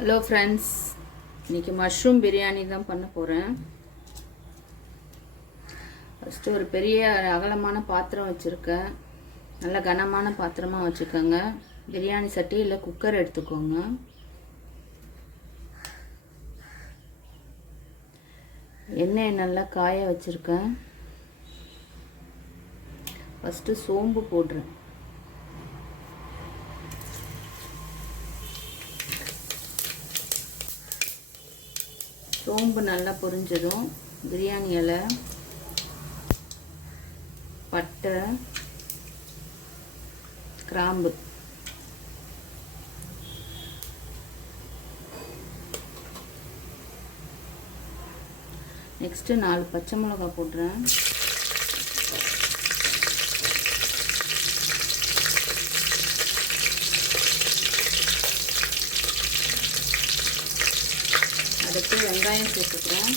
Hello friends, இன்றைக்கி mushroom biryani தான் பண்ண போகிறேன். ஃபஸ்ட்டு ஒரு பெரிய அகலமான பாத்திரம் வச்சுருக்கேன். நல்ல கனமான பாத்திரமாக வச்சுக்கோங்க. பிரியாணி சட்டி இல்லை குக்கர் எடுத்துக்கோங்க. எண்ணெய் நல்லா காய வச்சுருக்கேன். ஃபஸ்ட்டு சோம்பு போடுறேன். சோம்பு நல்லா பொரிஞ்சதும் பிரியாணி இலை, பட்டை, கிராம்பு, நெக்ஸ்ட்டு 4 பச்சை மிளகாய் போடுறேன். அடுத்து வெங்காயம் சேர்த்துக்கிறேன்.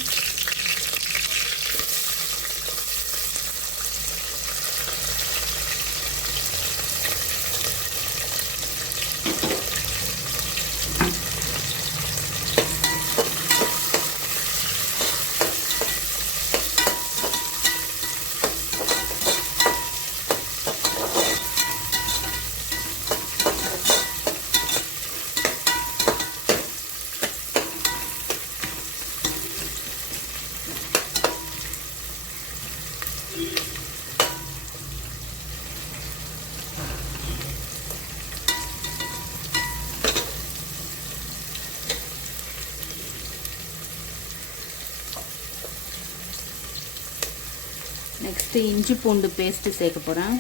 நெக்ஸ்ட்டு இஞ்சி பூண்டு பேஸ்ட்டு சேர்க்க போகிறேன்.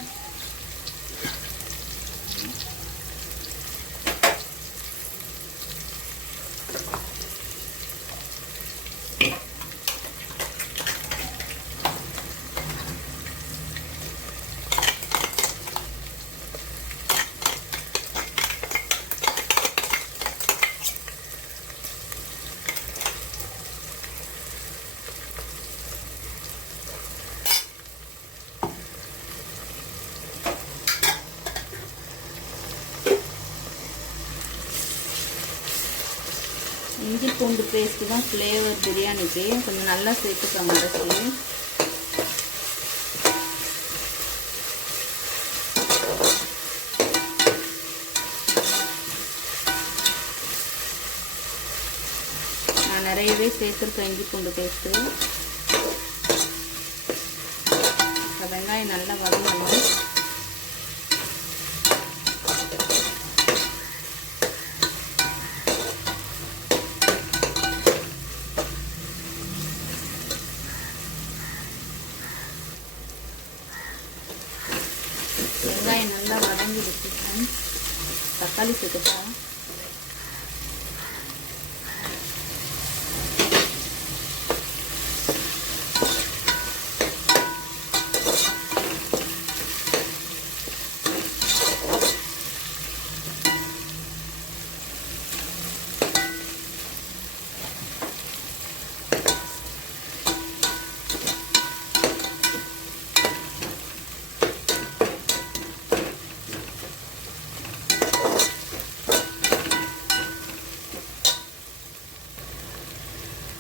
இஞ்சி பூண்டு பேஸ்ட்டு தான் ஃப்ளேவர் பிரியாணிக்கு. கொஞ்சம் நல்லா சேர்த்துக்கோங்க. அரைச்சி நான் நிறையவே சேர்த்துருக்கேன் இஞ்சி பூண்டு பேஸ்ட்டு. வெங்காயம் நல்லா வதங்கணும். வெங்காயம் நல்லா வதங்கி வச்சுருக்கேன். தக்காளி சேர்த்துக்கலாம்.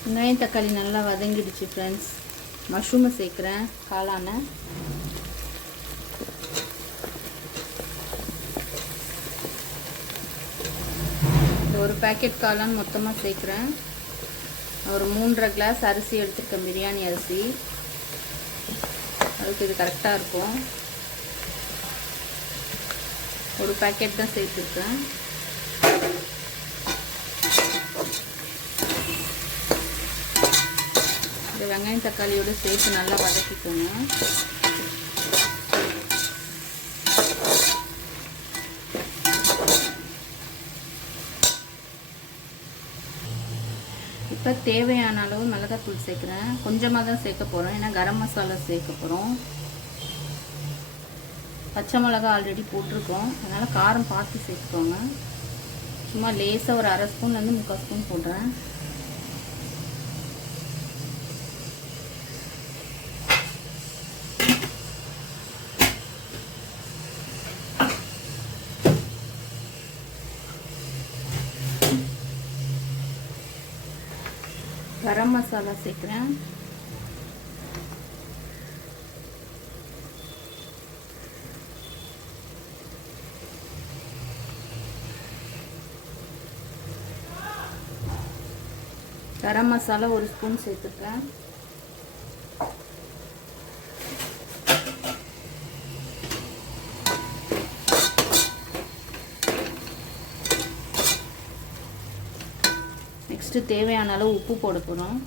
வெங்காயம் தக்காளி நல்லா வதங்கிடுச்சு ஃப்ரெண்ட்ஸ். மஷ்ரூமை சேர்க்குறேன். காளான ஒரு பேக்கெட் காளான் மொத்தமாக சேர்க்குறேன். ஒரு 3.5 கிளாஸ் அரிசி எடுத்துருக்கேன், பிரியாணி அரிசி. அதுக்கு இது கரெக்டாக இருக்கும். ஒரு பேக்கெட் தான் சேர்த்துருக்கேன். வெங்காயம் தக்காளியோட சேர்த்து நல்லா வதக்கிக்கோங்க. இப்போ தேவையான அளவு மிளகாத்தூள் சேர்க்குறேன். கொஞ்சமாக தான் சேர்க்க போகிறோம், ஏன்னா கரம் மசாலா சேர்க்க போகிறோம். பச்சை மிளகா ஆல்ரெடி போட்டிருக்கோம், அதனால் காரம் பார்த்து சேர்த்துக்கோங்க. சும்மா லேசாக ஒரு 1/2 ஸ்பூன்லேருந்து 3/4 ஸ்பூன் போடுறேன். கரம் மசாலா சேர்க்குறேன். கரம் மசாலா 1 ஸ்பூன் சேர்த்துக்கிறேன். நெக்ஸ்ட் தேவையான அளவு உப்பு போட போகிறோம்.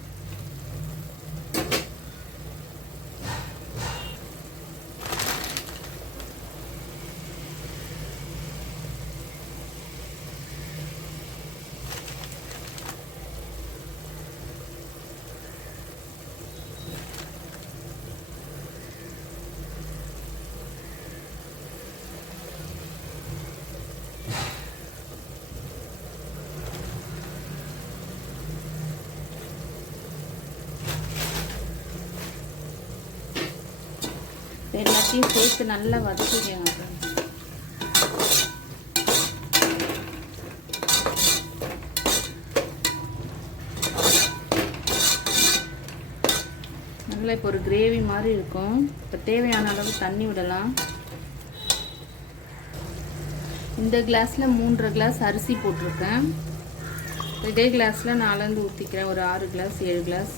எல்லாத்தையும் சேர்த்து நல்லா வதக்கிக்கோங்க. நல்லா இப்போ ஒரு கிரேவி மாதிரி இருக்கும். இப்போ தேவையான அளவு தண்ணி விடலாம். இந்த கிளாஸில் 3.5 கிளாஸ் அரிசி போட்டிருக்கேன். இதே கிளாஸில் 4 ஊற்றிக்கிறேன். ஒரு 6 கிளாஸ் 7 கிளாஸ்.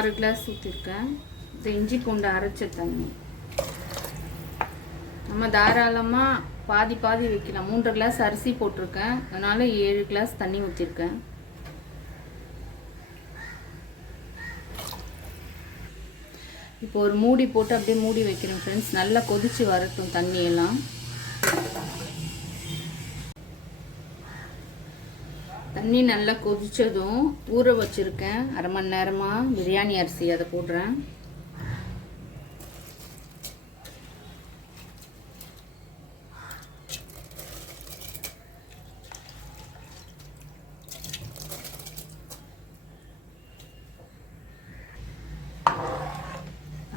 ஆறு கிளாஸ் ஊற்றிருக்கேன். இது இஞ்சி பூண்டு அரைச்ச தண்ணி. நம்ம தாராளமாக பாதி பாதி வைக்கலாம். 3.5 கிளாஸ் அரிசி போட்டிருக்கேன், அதனால் 7 கிளாஸ் தண்ணி ஊற்றிருக்கேன். இப்போ ஒரு மூடி போட்டு அப்படியே மூடி வைக்கிறேன் ஃப்ரெண்ட்ஸ். நல்லா கொதிச்சு வரட்டும் தண்ணியெல்லாம். தண்ணி நல்லா கொதிச்சதும் ஊற வச்சுருக்கேன் 1/2 மணி நேரமாக பிரியாணி அரிசி, அதை போடுறேன்.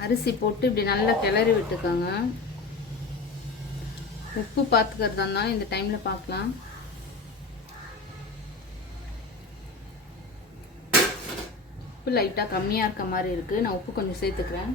அரிசி போட்டு இப்படி நல்லா கிளறி விட்டுக்கோங்க. உப்பு பார்த்துக்கிறதா இருந்தாலும் இந்த டைமில் பார்க்கலாம். உப்பு லைட்டாக கம்மியாக இருக்க மாதிரி இருக்குது. நான் உப்பு கொஞ்சம் சேர்த்துக்கிறேன்.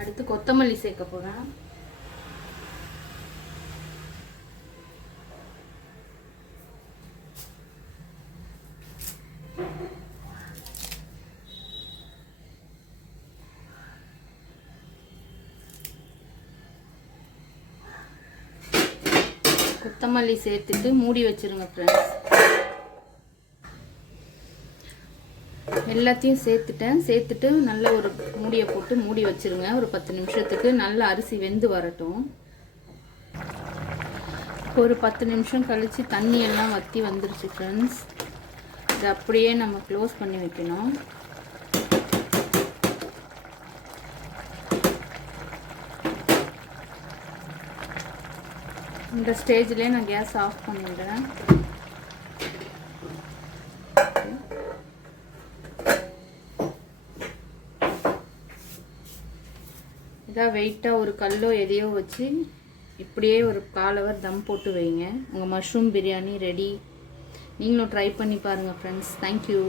அடுத்து கொத்தமல்லி சேர்க்க போகிறேன். கொத்தமல்லி சேர்த்துட்டு மூடி வச்சிருங்க ஃப்ரெண்ட்ஸ். எல்லாத்தையும் சேர்த்துட்டு நல்ல ஒரு மூடியை போட்டு மூடி வச்சிருங்க. ஒரு 10 நிமிஷத்துக்கு நல்ல அரிசி வெந்து வரட்டும். ஒரு 10 நிமிஷம் கழிச்சு தண்ணி எல்லாம் வற்றி வந்துருச்சு ஃப்ரெண்ட்ஸ். இதை அப்படியே நம்ம க்ளோஸ் பண்ணி வைக்கணும். இந்த ஸ்டேஜ்லேயே நான் கேஸ் ஆஃப் பண்ணிடுறேன். இதாக வெயிட்டாக ஒரு கல்லோ எதையோ வச்சு இப்படியே ஒரு 1/4 ஹவர் தம் போட்டு வைங்க. உங்கள் மஷ்ரூம் பிரியாணி ரெடி. நீங்களும் ட்ரை பண்ணி பாருங்கள் ஃப்ரெண்ட்ஸ். தேங்க்யூ.